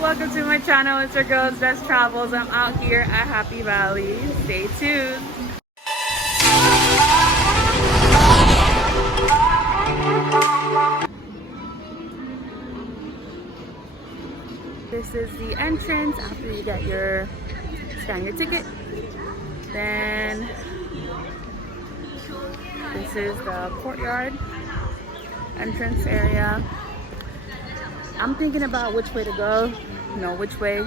welcome to my channel. It's your girl Jess Travels. I'm out here at Happy Valley. Stay tuned. This is the entrance after you get your scan your ticket. Then this is the courtyard entrance area. I'm thinking about which way to go. No, which way?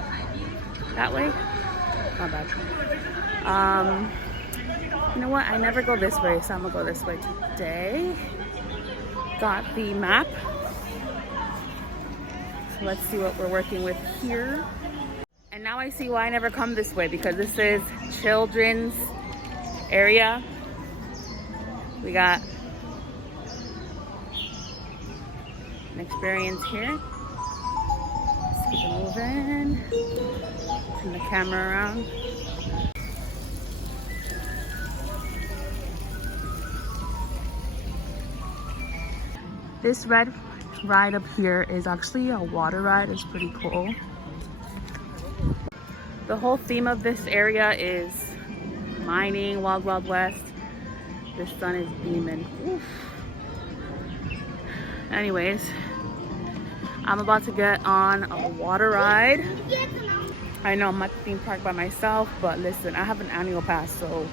That way? Not bad. You know what? I never go this way, so I'm gonna go this way today. Got the map. So let's see what we're working with here. And now I see why I never come this way, because this is children's area. We got an experience here. Let's keep it moving. Turn the camera around. This red ride up here is actually a water ride. It's pretty cool. The whole theme of this area is mining, wild, wild west. The sun is beaming. Oof. Anyways, I'm about to get on a water ride. I know I'm at the theme park by myself, but listen, I have an annual pass, so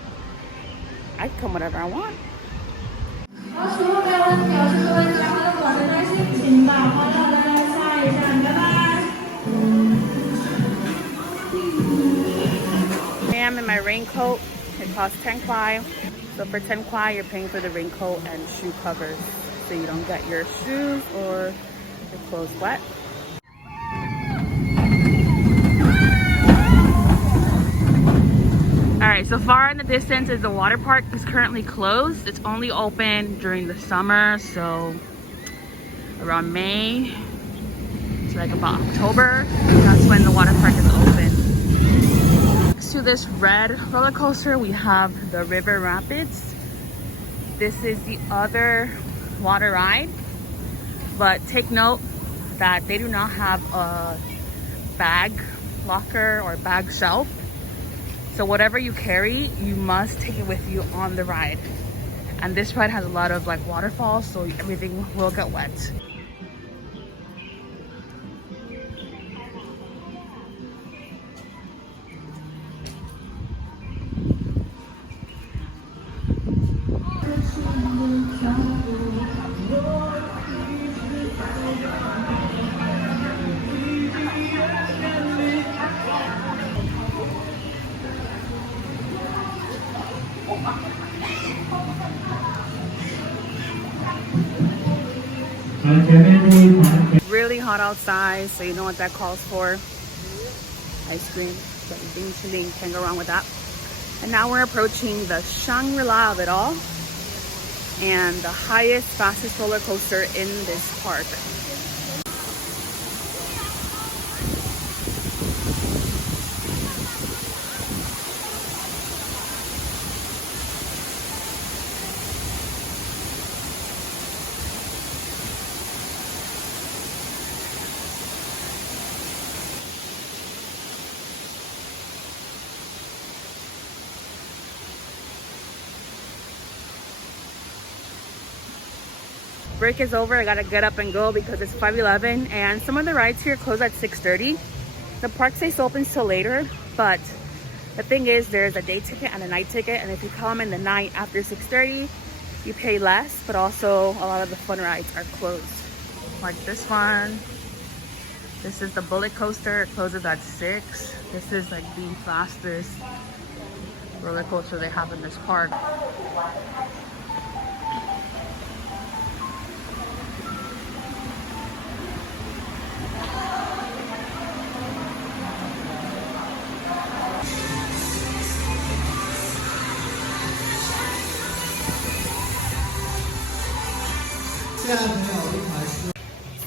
I can come whenever I want. I am in my raincoat. It costs 10 kwai. So for 10 kwai, you're paying for the raincoat and shoe covers, so you don't get your shoes or your clothes wet. Alright, so far in the distance is the water park is currently closed. It's only open during the summer, so around May to like about October, that's when the water park is open. Next to this red roller coaster, we have the River Rapids. This is the other water ride, but take note that they do not have a bag locker or bag shelf. So whatever you carry, you must take it with you on the ride. And this ride has a lot of like waterfalls, so everything will get wet. Really hot outside, so you know what that calls for. Ice cream, so being chilling, can't go wrong with that. And now we're approaching the Shangri-La of it all, and the highest, fastest roller coaster in this park. Break is over. I gotta get up and go because it's 5:11 and some of the rides here close at 6:30. The park stays open till later, but the thing is there's a day ticket and a night ticket, and if you come in the night after 6:30 you pay less, but also a lot of the fun rides are closed. Like this one. This is the bullet coaster. It closes at 6. This is like the fastest roller coaster they have in this park.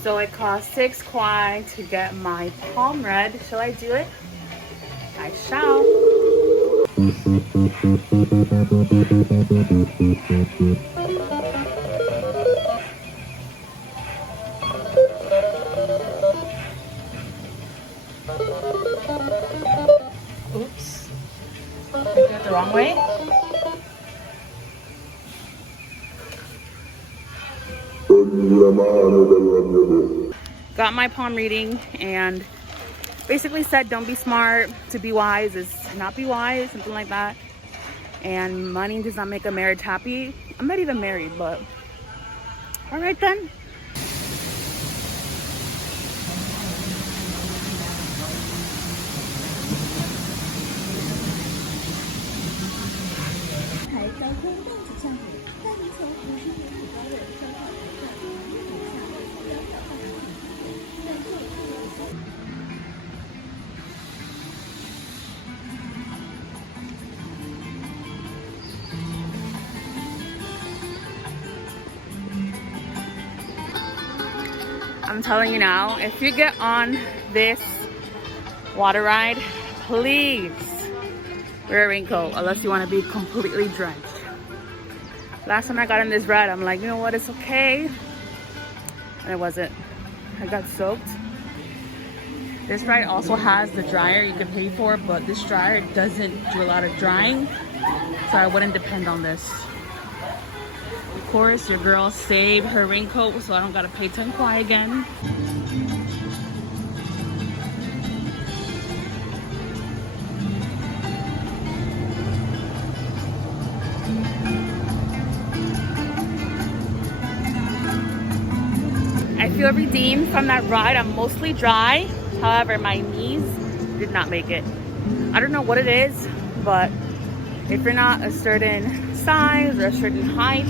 So it costs 6 kwai to get my palm read. Shall I do it? I shall. wrong way. Got my palm reading and basically said don't be smart, to be wise is not be wise, something like that. And money does not make a marriage happy. I'm not even married, but all right then. I'm telling you now, if you get on this water ride, please wear a raincoat unless you want to be completely drenched. Last time I got in this ride, I'm like, you know what, it's okay. And it wasn't. I got soaked. This ride also has the dryer you can pay for, but this dryer doesn't do a lot of drying, so I wouldn't depend on this. Of course, your girl saved her raincoat so I don't gotta pay 10 kwai again. I feel redeemed from that ride. I'm mostly dry. However, my knees did not make it. I don't know what it is, but if you're not a certain size or a certain height,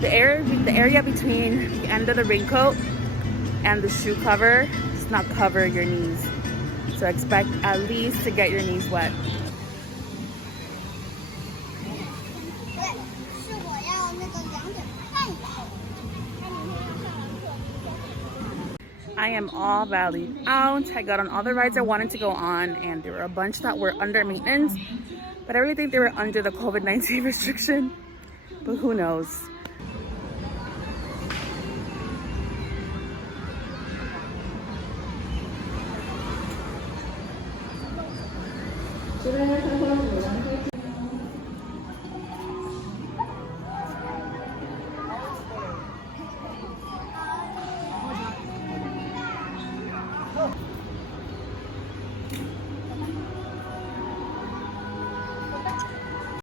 the area between the end of the raincoat and the shoe cover does not cover your knees. So expect at least to get your knees wet. I am all valued out. I got on all the rides I wanted to go on, and there were a bunch that were under maintenance, but I really think they were under the COVID-19 restriction, but who knows.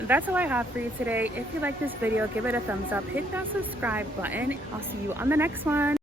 That's all I have for you today. If you like this video, give it a thumbs up, hit that subscribe button. I'll see you on the next one.